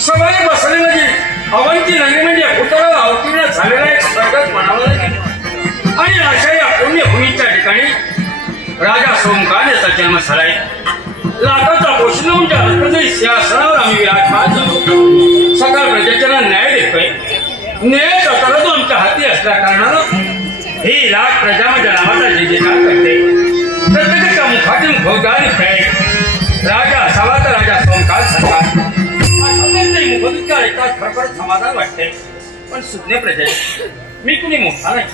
सगळे बसले म्हणजे अवंती नगरी म्हणजे भूतळ अवतीर्ण झालेला एक स्वर्गच म्हणावा लागेल। आणि अशा या पुण्यभूमीच्या ठिकाणी राजा सोमकानेचा जन्म झालाय। लाटाचा पोषणाच्या हस्तजरी सिंहासनावर आम्ही विराजमान झालो। सकाळ प्रजेच्या न्याय देतोय। न्याय करतो आमच्या हाती असल्या कारणानं ही लाट प्रजामध्ये नावाचा जयजयकार करते। प्रत्येकाच्या मुखातून भोगारी प्रेम राजा असावा तर राजा सोमकाल सरकार मुखोद्गार ऐकतात खरोखर समाधान वाटते। पण सुज्ञ प्रजे मी कुणी मोठा नाही।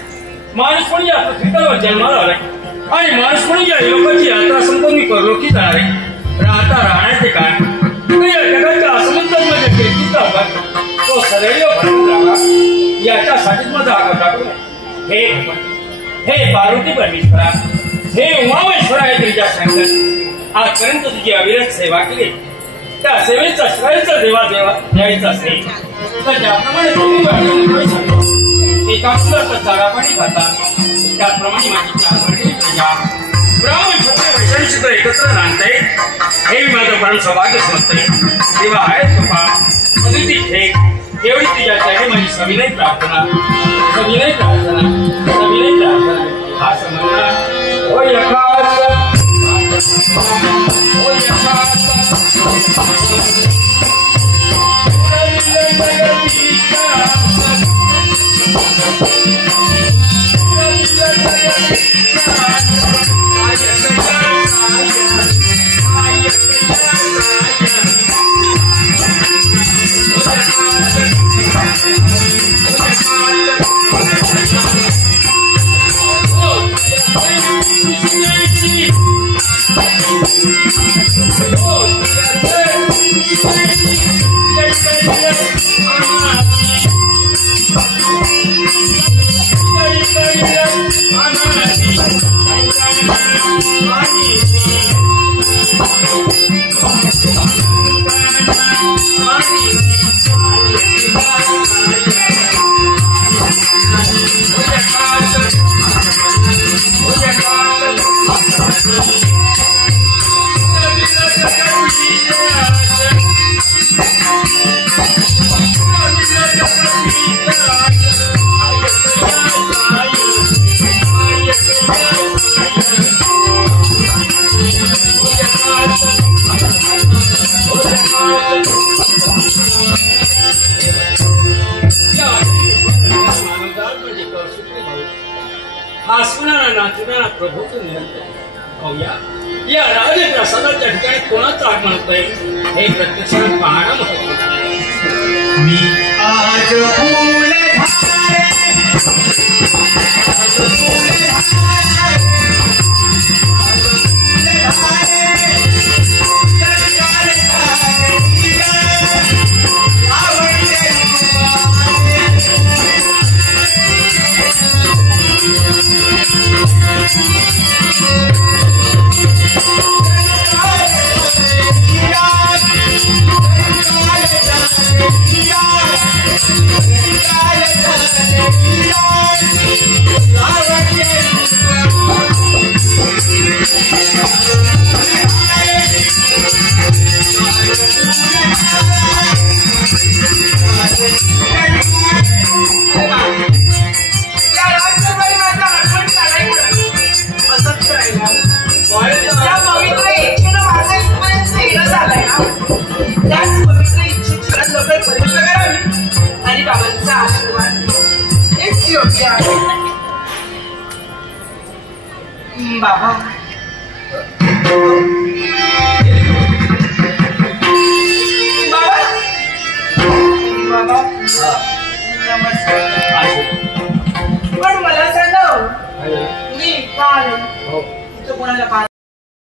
माणूस म्हणून या पृथ्वीतलावर जन्माला आलाय आणि माणूस म्हणून या लोकांची यात्रा संपून मी परलोकी जाणार आहे। राहता राहण्याचे कारण या जगाच्या असमंतांमध्ये कीर्तीचा अभाव तो सदैव भरून राहा याच्यासाठीच माझा आग्रह टाकून हे पार्वती परमेश्वरा, हे उमामेश्वरा, हे गिरिजा शंकर, आजपर्यंत तुझी अविरत सेवा केली। त्या सेवेचा श्रेयचा देवा द्यायचा असेल तर ज्याप्रमाणे तुम्ही एकाच चारा पाणी खातात त्याप्रमाणे माझी चारवडी प्रजा ब्राह्मण क्षत्रिय वैश्य शुद्र एकत्र नांदते हे मी माझं परम सौभाग्य समजते। तेव्हा आहे कृपा अदिती ठेक एवढी तुझ्या त्याने माझी सविनय प्रार्थना हा समजला हो यथार्थ प्रभूचं निरंतर या राजप्रसादाच्या ठिकाणी कोणाचं आगमन होतंय हे प्रत्यक्षात पाहणं महत्त्वाचं आहे। मी आज फूल बाबा